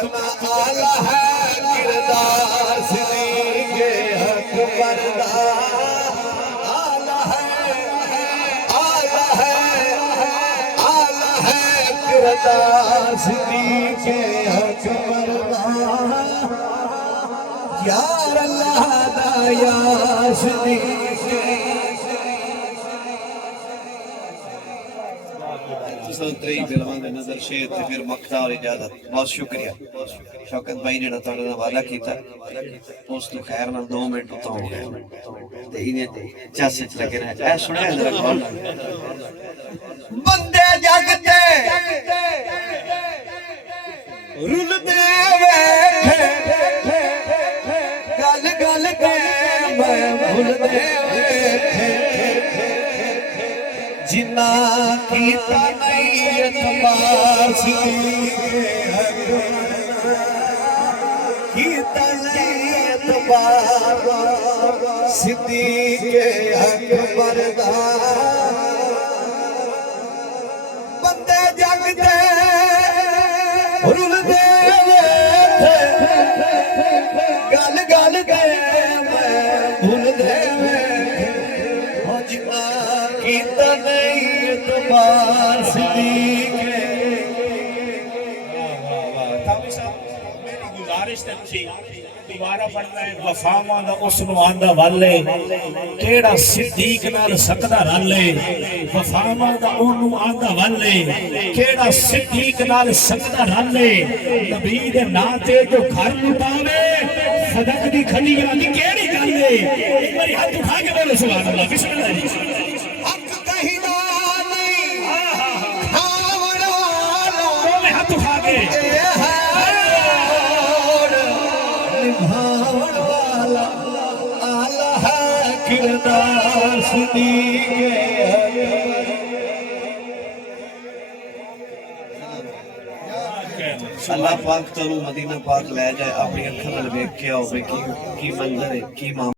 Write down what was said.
करना आला है किरदार सिद्दीक़ हक पर्दा आला है किरदार सिद्दीक़ हक पर्दा यार अल्लाह दा या सिद्दीक़ नजर शेर ते फिर मक्ता और इजाजत बहुत शुक्रिया शौकत भाई ने तुहाडे नाल वादा कीता उस तो खैर नाल 2 मिनट उतो हो गए ते इने ते चस च लगे रहे ए सुनिया जरा गौर बंदे जग ते रुलदे वेखे गल गल ते मैं भुलदे वेखे जिन्ना कीता नहीं एतबार सिद्दीक़ हक कीता नहीं एतबार सिद्दीक़ हक पर्दा बंदे जग दे रुलदे वेखे गल गल के मैं भुलदे वेखे जिन्ना कीता नहीं एतबार सिद्दीक़ दोबारा पढ़ना है वफावां दा उसनु आंदा वाले केड़ा सिद्दीक नाल सकदा रले वफावां दा ओनु आंदा वाले केड़ा सिद्दीक नाल सकदा रले नबी दे नाम ते जो घर लुटावे सदक दी खलियां दी केड़ी गल है एक बारी हाथ उठा के बोलो सुभान अल्लाह बिस्मिल्लाह जी हक कहिदा नहीं खावण वाला मैं हाथ उठा के निभावण वाला आला है किरदार सिद्दीक़ अल्लाह पाक तो मदीना पाक ले जाए अपनी अखा नाल वेख के आओ की मंजर है की